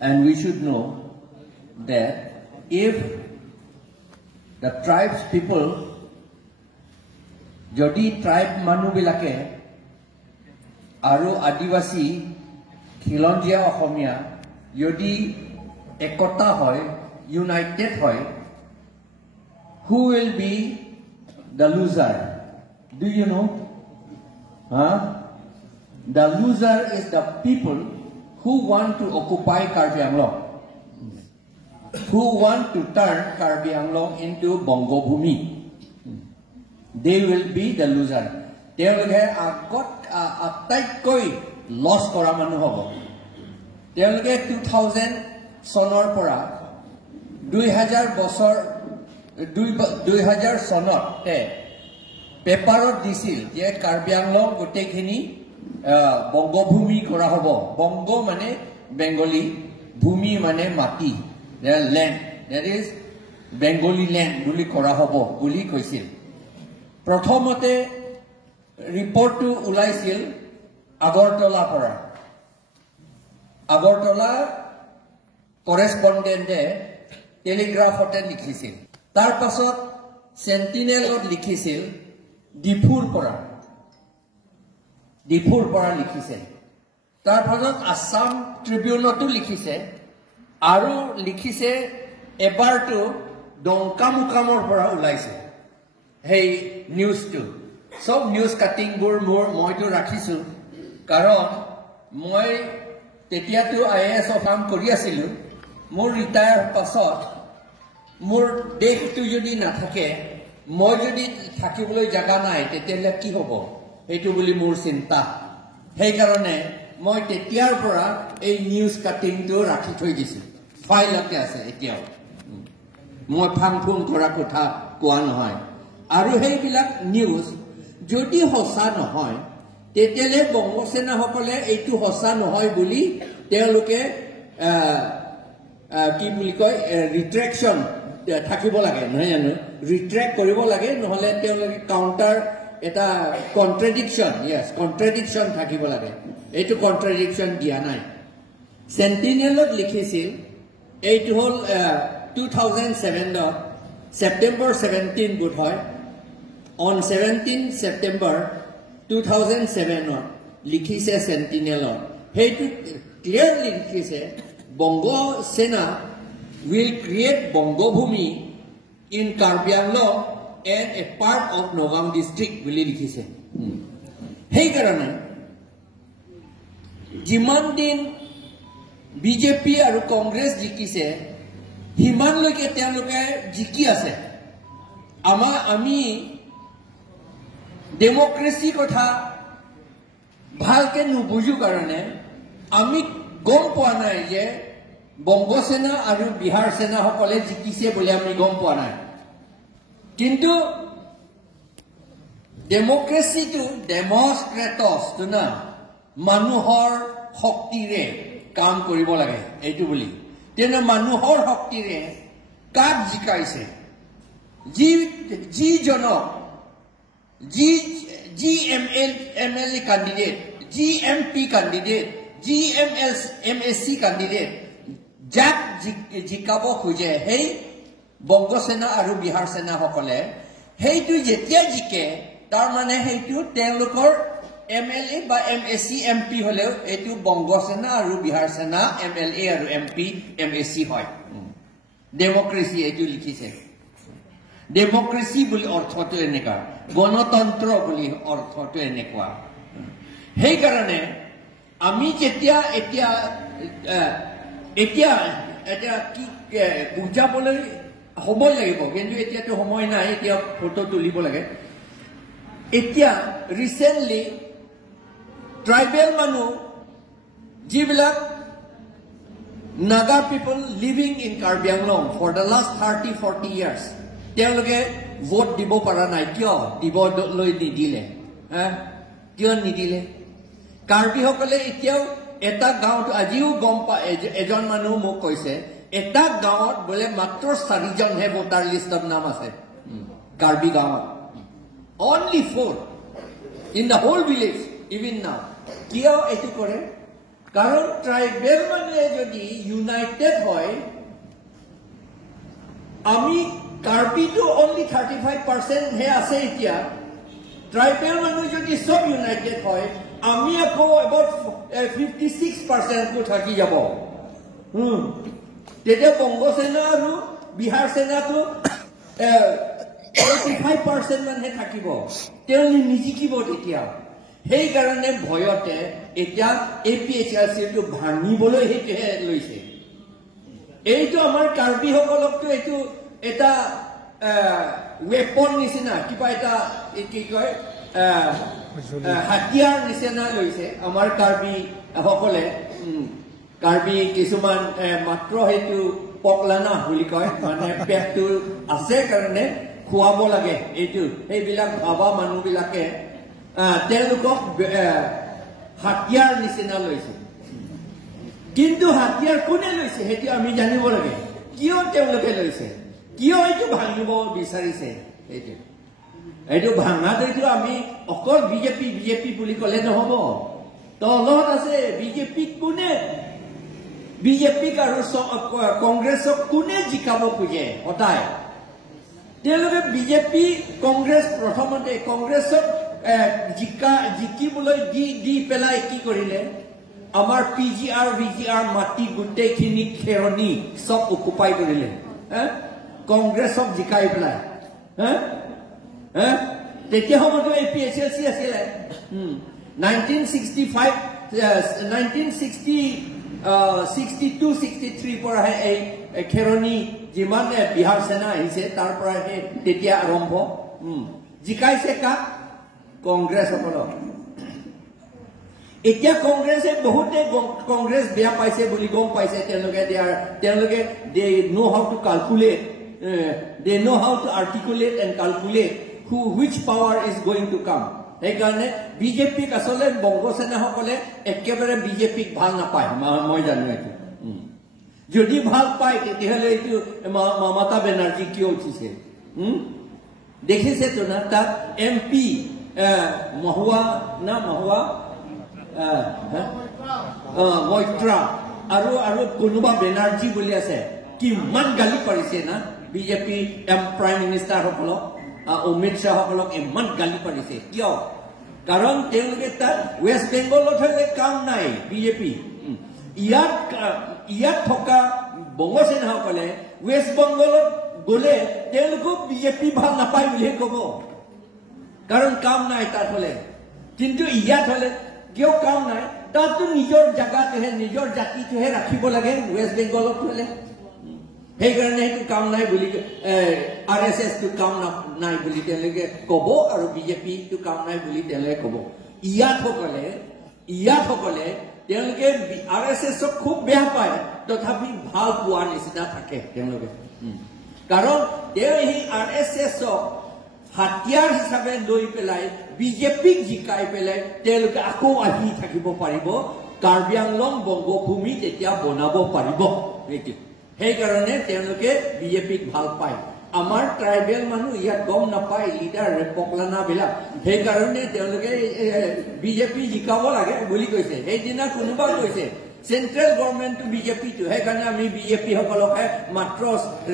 And we should know that if the tribes people, jodi tribe manu bilake, aru adivasi, khilonjia Ohomia, jodi ekota hoy, united hoy, who will be the loser? Do you know? Huh? The loser is the people who want to occupy Karbi Anglong, who want to turn Karbi Anglong into Bongo Bhumi. They will be the loser. They will have koi loss kora manu hobo. They will get 2000 sonor pora 2000 bosor 2000 sonor te paperot disil je Karbi Anglong gote khini Bongo Bhumi kora hobo. Bongo mane Bengali, Bhumi mane mati, land. That is Bengali land buli kora hobo buli koisil. Prothomote report to ulaisil Agartala pora. Agartala correspondent telegraph ote likhisil. Tar pasot Sentinel ot likhisil Dipur pora. Dipur pora likhise. Tar pasot Assam Tribune to likhise. Aru likhise ebar to Donkamukamor pora ulaise. Hey news to. So news cutting bur moi to rakhisu. Karon moi tetia to IAS of am kori asilu. Mur retire pasot mur dekh to jodi na thake moi jodi থাকিবলৈ জাগা নাই তেতিয়ালে কি হ'ব এইটো বুলি মোৰ চিন্তা সেই কাৰণে মই তেতিয়াৰ পৰা এই নিউজ কাটিংটো ৰাখি থৈ দিছো ফাইলতে আছে এতিয়াও মই ফাংফুং কৰা কথা কোৱা নহয় আৰু সেইবিলাক নিউজ যদি হসা নহয় তেতিয়ালে বংগসেনা সকলে এইটো হসা নহয় বুলি তেওঁলোকে কি বুলি কয় ৰিট্ৰেকচন থাকিব লাগে নহয় জানো ৰিট্ৰেক্ট কৰিব লাগে নহলে তেওঁলোকে কাউন্টাৰ এটা কন্ট্ৰাডিকশন কন্ট্ৰাডিকশন থাকিব লাগে এইটো কন্ট্ৰাডিকশন দিয়া নাই সেন্টিনেলত লিখিছিল এইটো হল 2007 September 17 good হয় on 17 September 2007 লিখিছে সেন্টিনেলত হেইটো ক্লিয়ারলি লিখিছে বংগো সেনা will create Bongo Bhumi in Karbi Anglong and a part of Nogam district বুলি লিখিছে সেই কাৰণে যিমান দিন বিজেপি আৰু কংগ্ৰেছ জিকিছে হিমান লৈকে তেওঁলোকে জিকি আছে আমি ডেমোক্ৰেসি কথা ভালকে নুবুজু কাৰণে আমি গম পোৱা নাই যে বংগো সেনা আৰু বিহাৰ সেনা সকলে জিকিছে বুলি আমি গম পোৱা নাই কিন্তু ডেমোক্ৰেসিটো ডেমনস্ট্ৰেটছ না মানুহৰ শক্তিৰে কাম কৰিব লাগে এইটো বুলি তেনে মানুহৰ শক্তিৰে কাক জিকাইছে জি জনক GMLA candidate, GMP candidate, GMSC candidate, Jack Jikabo Kuje, hey, Bongo Sena Aru Bihar Sena Hokole, hey to Jetia Jike, Darmane hey to Telukor, MLA by MSC MP Hole, hey to Bongo Sena Aru Bihar Sena, MLA Aru MP, MSC Hoy. Democracy, hey to Likise. Democracy বুলি অৰ্থটো এনেকা গণতন্ত্ৰ বুলি অৰ্থটো এনেকুৱা সেই কাৰণে আমি যেতিয়া এতিয়া কি বুজাবলৈ সময় লাগিব কিন্তু এতিয়াটো সময় নাই এতিয়া ফটো তুলিব লাগে এতিয়া ৰিসেন্টলি ট্ৰাইবেল মানুহ যিবিলাক Naga people living in Karbi Anglong for the last 30-40 years তেওঁলোকে ভোট দিব পৰা নাই কিয় দিব লৈ নিদিলে কিয় নিদিলে কাৰ্বি সকলে এতিয়াও এটা গাঁৱত আজিও গম পায় এজন মানুহ মোক কৈছে এটা গাঁৱত বলে মাত্ৰ 4 জন হে ভোটাৰ লিষ্টত নাম আছে কাৰ্বি গাঁৱত only 4 in the whole village even now কিয় এটো কৰে কাৰণ ট্ৰাইবেল মানুহে যদি ইউনাইটেড হয় আমি কাৰ্বিটো অনলি 35% হে আছে এতিয়া ট্ৰাইবেল মানুহ যদি সব ইউনাইটেড হয় আমি আকৌ about 56% কো থাকি যাব তেতিয়া বংগ সেনা আৰু বিহাৰ সেনাটো 85% মানহে থাকিব তেওঁলোকে নিজিকিব তেতিয়া সেই কাৰণে ভয়তে এতিয়া এপিএইচআৰচিটো ভাঙিবলৈ হেতুহে লৈছে এইটো আমাৰ কাৰ্বি সকলকটো এইটো এটা weapon নিচিনা কিবা এটা কি কয় হাতিয়াৰ নিচিনা লৈছে আমাৰ কাৰ্বি সকলে কাৰ্বি কিছুমান মাত্ৰ হেতু পকলানা বুলি কয় মানে পেটটো আছে কাৰণে খুৱাব লাগে এইটো এইবিলাক ভাবা মানুহবিলাকে তেওঁলোকক হাতিয়াৰ নিচিনা লৈছে কিন্তু হাতিয়াৰ কোনে লৈছে সেইটো আমি জানিব লাগে কিয় তেওঁলোকে লৈছে কিয় এইটো ভাঙিব বিচাৰিছে এইটো ভাঙাটো আমি অকল বিজেপি বুলি ক'লে নহ'ব তলত আছে বিজেপিক কোনে বিজেপিক আৰু কংগ্ৰেছক কোনে জিকাব খোজে সদায় তেওঁলোকে বিজেপি কংগ্ৰেছ প্ৰথমতে কংগ্ৰেছক জিকিবলৈ দি পেলাই কি কৰিলে আমাৰ পিজিআৰ মাটি গোটেইখিনি খেৰণি সব অকুপাই কৰিলে কংগ্ৰেছক জিকাই পেলাই তেতিয়া সময়তো এপিএইচএলচি আছিলে 1962-63 পৰাহে এই খেৰণি যিমান বিহাৰ সেনা আহিছে তাৰ পৰা তেতিয়া আৰম্ভ জিকাইছে কাক কংগ্ৰেছসকলক এতিয়া কংগ্ৰেছে বহুতে কংগ্ৰেছ বেয়া পাইছে বুলি গম পাইছে তেওঁলোকে they know how to calculate they know how to articulate and calculate which power is going to come সেইকাৰণে বিজেপিক আসলে বংগ সেনাসকলে একেবাৰে বিজেপিক ভাল নাপায় মই জানো এইটো যদি ভাল পায় তেতিয়াহ'লে এইটো মমতা বেনাৰ্জী কিয় উঠিছে দেখিছে তো না তাত এমপি মহুৱা মৈত্ৰা আৰু কোনোবা বেনাৰ্জী বুলি আছে কিমান গালি পাৰিছে না বিজেপি প্ৰাইম মিনিষ্টাৰ সকলক অমিত শ্বাহ সকলক ইমান গালি পাৰিছে কিয় কাৰণ তেওঁলোকে তাত ৱেষ্ট বেংগলত হ'লে কাম নাই বিজেপি ইয়াত থকা বংগ সেনাসকলে ৱেষ্ট বেংগলত গ'লে তেওঁলোকক বিজেপি ভাল নাপায় বুলিহে ক'ব কাৰণ কাম নাই তাত হ'লে কিন্তু ইয়াত হ'লে কিয় কাম নাই তাততো নিজৰ জাগাটোহে নিজৰ জাতিটোহে ৰাখিব লাগে ৱেষ্ট বেংগলত হ'লে সেইকাৰণে সেইটো কাম নাই বুলি RSSটো কাম নাই বুলি তেওঁলোকে ক'ব আৰু বিজেপিটো কাম নাই বুলি তেওঁলোকে ক'ব ইয়াত সকলে তেওঁলোকে RSSক খুব বেয়া পায় তথাপি ভাল পোৱাৰ নিচিনা থাকে তেওঁলোকে কাৰণ এই RSSক হাতিয়াৰ হিচাপে লৈ পেলাই বিজেপিক জিকাই পেলাই তেওঁলোকে আকৌ আহি থাকিব পাৰিব কাৰ্বি আংলং বংগভূমি তেতিয়া বনাব পাৰিব সেইকাৰণে তেওঁলোকে বিজেপিক ভাল পায় আমাৰ ট্ৰাইবেল মানুহ ইয়াত গম নাপায় লিডাৰ পকলানা বিলাক সেইকাৰণে তেওঁলোকে বিজেপি জিকাব লাগে বুলি কৈছে সেইদিনা কোনোবা কৈছে চেন্ট্ৰেল গভৰ্ণমেণ্টটো বিজেপিটো সেইকাৰণে আমি বিজেপি সকলকে মাত্ৰ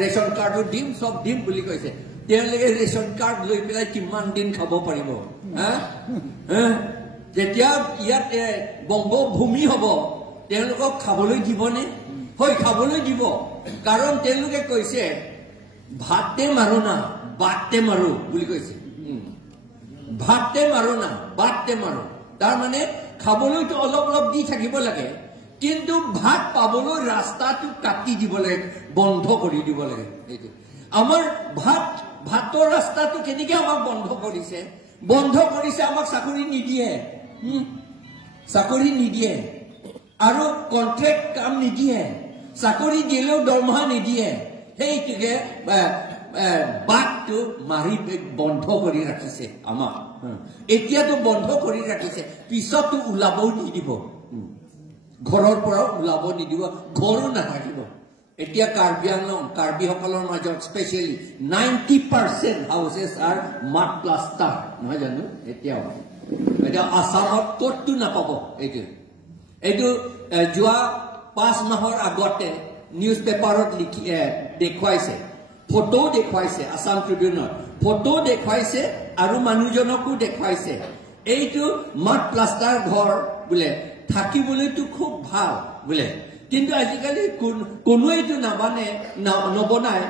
ৰেচন কাৰ্ডো দিম সব দিম বুলি কৈছে তেওঁলোকে ৰেচন কাৰ্ড লৈ পেলাই কিমান দিন খাব পাৰিব যেতিয়া ইয়াত বংগভূমি হ'ব তেওঁলোকক খাবলৈ দিবনে হয় খাবলৈ দিব কাৰণ তেওঁলোকে কৈছে ভাতে মাৰো না বাটে মাৰো বুলি কৈছে ভাতে মাৰো না বাটে মাৰো তাৰ মানে খাবলৈতো অলপ অলপ দি থাকিব লাগে কিন্তু ভাত পাবলৈ ৰাস্তাটো কাটি দিব লাগে বন্ধ কৰি দিব লাগে আমাৰ ভাতৰ ৰাস্তাটো কেনেকৈ আমাক বন্ধ কৰিছে আমাক চাকৰি নিদিয়ে আৰু কন্ট্ৰেক্ট কাম নিদিয়ে চাকৰি দিলেও দৰমহা নিদিয়ে সেইটোকে বাটটো মাৰি বন্ধ কৰি ৰাখিছে আমাক এতিয়াতো বন্ধ কৰি ৰাখিছে পিছতো ওলাবও নিদিব ঘৰৰ পৰা ওলাব নিদিব ঘৰো নাথাকিব এতিয়া কাৰ্বি আংলং কাৰ্বিসকলৰ মাজত স্পেচিয়েলি 90% হাউচেছ আৰ মাড প্লাষ্টাৰ নহয় জানো এতিয়া আছামত ক'তো নাপাব এইটো এইটো যোৱা 5 মাহৰ আগতে নিউজ পেপাৰত লিখি দেখুৱাইছে ফটো দেখুৱাইছে আসাম ট্ৰিবিউনত ফটো দেখুৱাইছে আৰু মানুহজনকো দেখুৱাইছে এইটো মাট প্লাষ্টাৰ ঘৰ বোলে থাকিবলৈতো খুব ভাল বোলে কিন্তু আজিকালি কোনো এইটো নাবানে নবনায়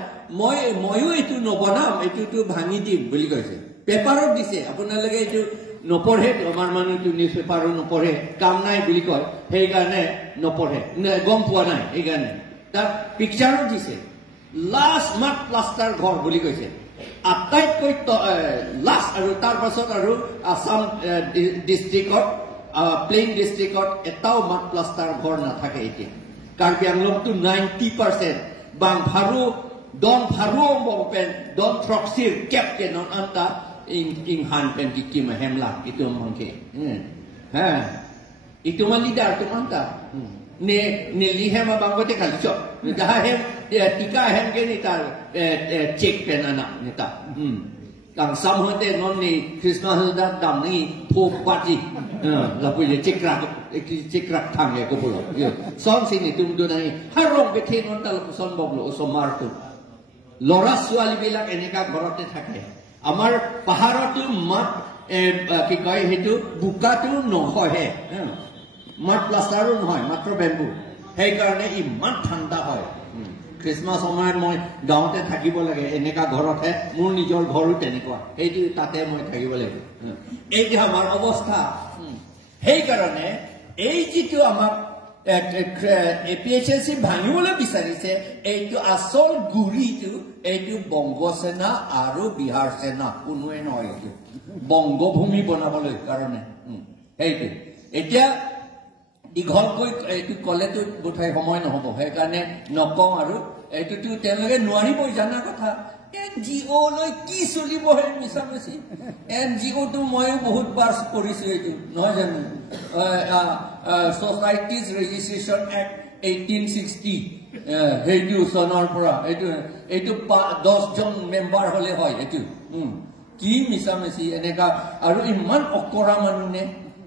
ময়ো এইটো নবনাম এইটোতো ভাঙি দিম বুলি কৈছে পেপাৰত দিছে আপোনালোকে এইটো নপঢ়ে আমাৰ মানুহটো নিউজ পেপাৰো নপঢ়ে কাম নাই বুলি কয় সেইকাৰণে নপঢ়ে গম পোৱা নাই সেইকাৰণে তাত পিকচাৰো দিছে লাষ্ট মাট প্লাষ্টাৰ ঘৰ বুলি কৈছে আটাইতকৈ লাষ্ট আৰু তাৰ পাছত আৰু আসাম ডিষ্ট্ৰিক্টত প্লেইন ডিষ্ট্ৰিক্টত এটাও মাট প্লাষ্টাৰ ঘৰ নাথাকে এতিয়া Karbi আংলংটো 90% বাংভাৰু Don Faromo pen Don Troxir captain on anta in han pen dikim hemla itu mangke ha itu malida tu anta ne lihem bangote kalcho dah hem tika hem ke ni ta check pen anak ni ta kang samhote non ni Krishna hada dam ni phok pati la pu ye check rak thang ye ko bolo son sin ni tum do nai harong be the non ta son boblo osomar tu লৰা ছোৱালী বিলাক এনেকা ঘৰতে থাকে আমাৰ পাহাৰতো মাট কি কয় হেতু বুকাটো নহয় মাট প্লাষ্টাৰো নহয় মাত্ৰ বেম্বু সেই কাৰণে ইমান ঠাণ্ডা হয় খ্ৰীষ্টমাছ সময়ত মই গাঁৱতে থাকিব লাগে এনেকা ঘৰতে মোৰ নিজৰ ঘৰো তেনেকুৱা এইটো তাতে মই থাকিব লাগে এইটো আমাৰ অৱস্থা সেই কাৰণে এই যিটো আমাক APHC ভাঙিবলৈ বিচাৰিছে এইটো আসল গুৰিটো এইটো বংগ সেনা আৰু বিহাৰ সেনা কোনোৱে নহয় এইটো বংগভূমি বনাবলৈ কাৰণে এইটো এতিয়া দীঘলকৈ এইটো কলেতো বোধহয় সময় নহ'ব সেইকাৰণে নকওঁ আৰু এইটোতো তেওঁলোকে নোৱাৰিবই জানা কথা NGO লৈ কি চলিব হে মিছামিছি NGO টো ময়ো বহুত বাৰ কৰিছো এইটো নহয় জানো Societies Registration Act 1860 হেইটো সনৰ পৰা এইটো 10 জন মেম্বাৰ হলে হয় এইটো কি মিছামিছি এনেকা আৰু ইমান অকৰা মানুহে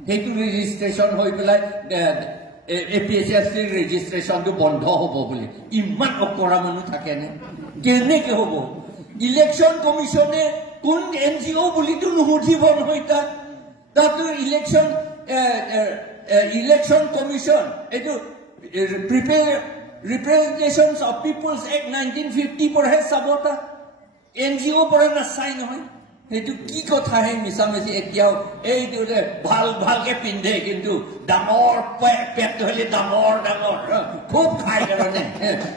হেইটো ৰেজিষ্ট্ৰেচন হৈ পেলাই APHC ৰেজিষ্ট্ৰেচনটো বন্ধ হ'ব বুলি ইমান অকৰা মানুহ থাকে নে কেনেকে হ'ব ইলেকশন কমিশনে কোন NGO বুলিতো নুসুধিব নহয় তাতো ইলেকশন কমিশন এইটো Representations of People's Act 1950 পৰহে চাবতা NGO পৰা নাচাই নহয় এইটো কি কথা হে মিছামিছি এতিয়াও এইটো ভালকে পিন্ধে কিন্তু ডাঙৰ পেট হলে ডাঙৰ খুব খাই কাৰণে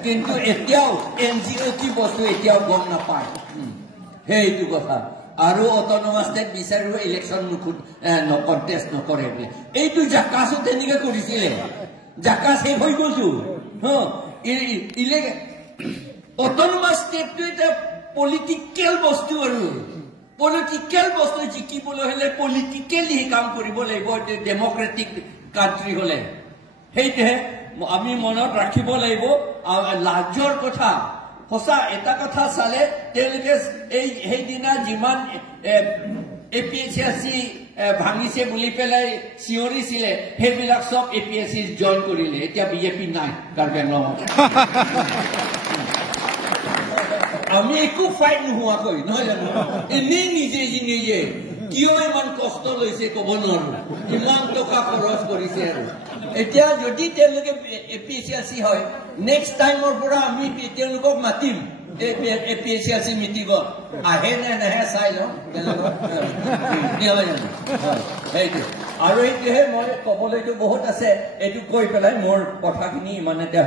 কিন্তু এতিয়াও NGO কি বস্তু এতিয়াও গম নাপায় সেইটো কথা আৰু অটোনমাস ষ্টেট বিচাৰিব ইলেকশন কণ্টেষ্ট নকৰে বুলি এইটো জাকাসো তেনেকে কৰিছিলে জাকাস শেষ হৈ গলতো অটোনমাস ষ্টেটটো এটা পলিটিকেল বস্তু আৰু পলিটিকেল বস্তু জিকিবলৈ হলে পলিটিকেলি কাম কৰিব লাগিব ডেমক্ৰেটিক কান্ট্ৰি হলে সেইটোহে আমি মনত ৰাখিব লাগিব লাজৰ কথা সঁচা এটা কথা চালে তেওঁলোকে সেইদিনা যিমান APHC ভাঙিছে বুলি পেলাই চিঞৰিছিলে সেইবিলাক চব APHC জইন কৰিলে এতিয়া বিজেপি নাই কাৰ্বি আংলঙত আমি একো ফাইট নোহোৱাকৈ নহয় জানো এনেই নিজে কিয় ইমান কষ্ট লৈছে ক'ব নোৱাৰো ইমান টকা খৰচ কৰিছে আৰু এতিয়া যদি তেওঁলোকে APHC হয় নেক্সট টাইমৰ পৰা আমি তেওঁলোকক মাতিম APHC মিটিঙত আহে নে নাহে চাই লওঁ সেইটো আৰু এইটোহে মই ক'বলৈতো বহুত আছে এইটো কৈ পেলাই মোৰ কথাখিনি ইমানতে